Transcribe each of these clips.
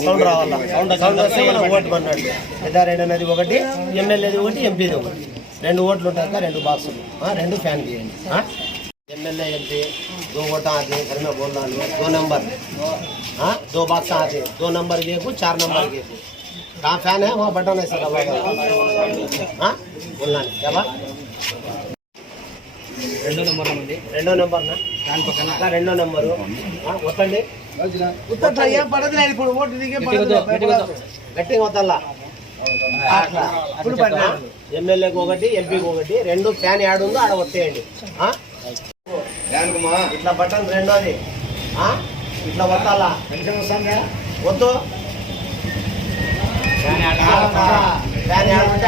Sound రావాలా sound sound వస్తే మనం ఓటు పడినట్టు పెద్దారెడ్డి అనేది ఒకటి ఎమ్మెల్యేది ఒకటి ఎంపీది ఒకటి రెండు ఓట్లు ఉంటాక రెండు బాక్సులు ఆ, రెండు ఫ్యాన్ తీయండి एमएलए एमपी दो वोट आते हैं घर में बोल रहा हूँ दो नंबर हाँ दो बॉक्स आते हैं दो नंबर के को चार नंबर के को कहाँ फैन है वहाँ बटन ऐसा दबा दो हाँ बोलना नहीं क्या बात రెండో నెంబర్ ఉంది రెండో నెంబర్ నా దాని పక్కన ఇంకా రెండో నెంబరు ఆ, వద్దండి ఏం పడదు ఇప్పుడు ఓటు నీకే గట్టిగా వద్దల్లా. ఎమ్మెల్యేకి ఒకటి ఎంపీకి ఒకటి రెండు ఫ్యాన్ యాడ్ ఉందో ఆడ వచ్చేయండి ఆ? ఇట్లా బటన్ రెండోది. ఆ? ఇట్లా వద్దాలా వద్దు. ఫ్యాన్ యాడ్ ఉంటే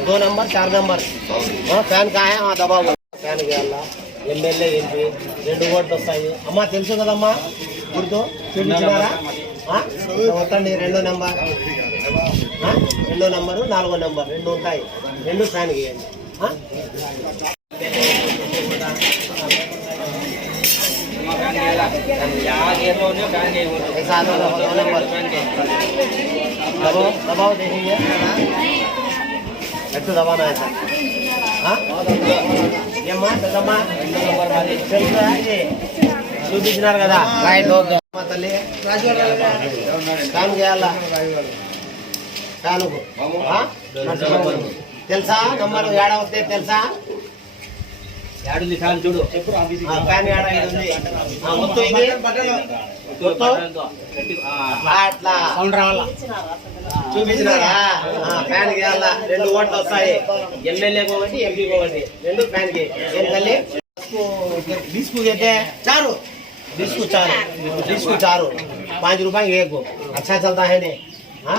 दो नंबर चार नंबर हाँ ఫ్యాన్ కా है हाँ దబావు ఫ్యాన్ వేయాలా ఎమ్మెల్యే ఎంపీ రెండు ఓట్లు వస్తాయి అమ్మా తెలుసు కదమ్మా గుర్తు చూపించినారా ఆ? వస్తండి రెండో నెంబర్ ఆ? రెండో నెంబరు నాలుగో నెంబర్ రెండు ఉంటాయి రెండు ఫ్యాన్ వేయండి ఆ? ऐसा आता है, दो नंबर दबाओ दबाओ देखेंगे गट्टू दबाना ऐसा हाँ ఏమ్మా పెద్దమ్మా తెలుసా ఇది చూపించినారు కదా రైట్ ఓకే అమ్మా తల్లి ఫ్యాన్ చేయాలా ఫ్యాన్కు ఆ? తెలుసా నంబర్ ఏడ వస్తే తెలుసా ఏడుంది ఫ్యాన్ చూడు ఆ, ఫ్యాన్ ఏడ ఇది ఉంది ఆ, మొత్తం ఇది మొత్తం ఆ, అట్లా సౌండ్ రావాలా చూపించినారా ఆ, ఫ్యాన్ కి వేయాలా రెండు ఓట్లు వస్తాయి ఎమ్మెల్యేకి ఒకటి ఎంపీకి ఒకటి రెండు ఫ్యాన్ కి ఏం తల్లి డిస్కు देते हैं चारो डिस्को चारो डिस्को चारो पाँच रुपए एक को अच्छा चलता है नहीं हाँ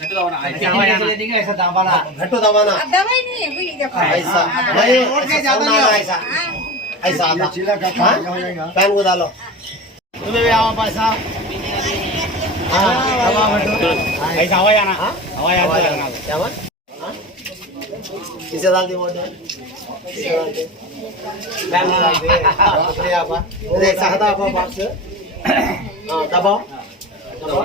घट्टू गट्टू दबाना ऐसा दबाना घट्टू दबाना दवाई नहीं है कोई देखो ऐसा नहीं ऐसा sound आना ऐसा ऐसा आता हाँ? फैन को डालो तुम्हें भी आओ भाई साहब हाँ दबाओ घट्टू ऐसा हवा जाना हाँ? हवा जाना क्या बात हाँ? किसे डाल दी वोट किसे डाल दी फैन को डाल दी शुक्रिया आपका अरे ऐसा हटा आपका बॉक्स हाँ दबाओ दबाओ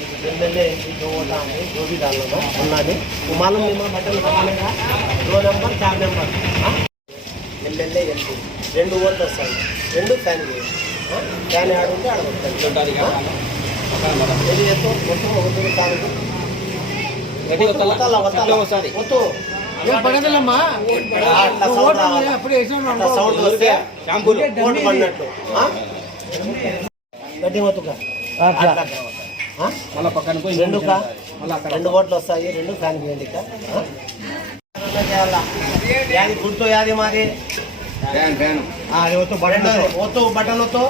ఎమ్మెల్యే ఎంపీ హోదా అని గోబీ దానిలో ఉన్నది. మనం మిమ్మల్ని బట్టలు కావాలిగా row number cab number. MLA MP. రెండు ఓట్లు వస్తాయి రెండు ఫ్యాన్ ఫ్యాన్ ఆడుంటే ఆడబడతాయి ఏది చేస్తాం మొత్తం ఒకటి తారీఖు సౌండ్ పడినట్టు. అట్లా. ఆ? రెండు కా రెండు ఓట్లు వస్తాయి రెండు ఫ్యాన్ చేయండి ఇక. ఆ? అట్లా చేయాలా? యాది గుర్తు యాది మాది ఒత్తు బటన్ ఒత్తు బటన్ ఒత్తు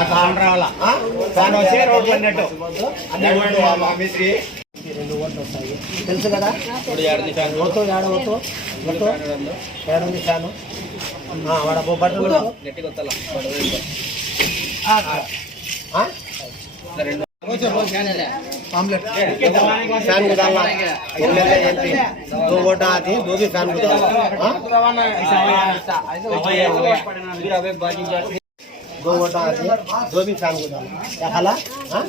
అట్లా రావాలా ఆ? ఫ్యాన్ వచ్చి అన్ని ఓట్లు కావాలా? రెండు ఓట్లు వస్తాయి తెలుసు కదా ఒత్తు ఏడ ఫ్యాను ఆ, వాడ పో आमलेट फैन गुदाला एमएलए एमपी दो वोट आती दो भी फैन गुदाला दो वोट आती दो भी फैन गुदाला क्या खाला हाँ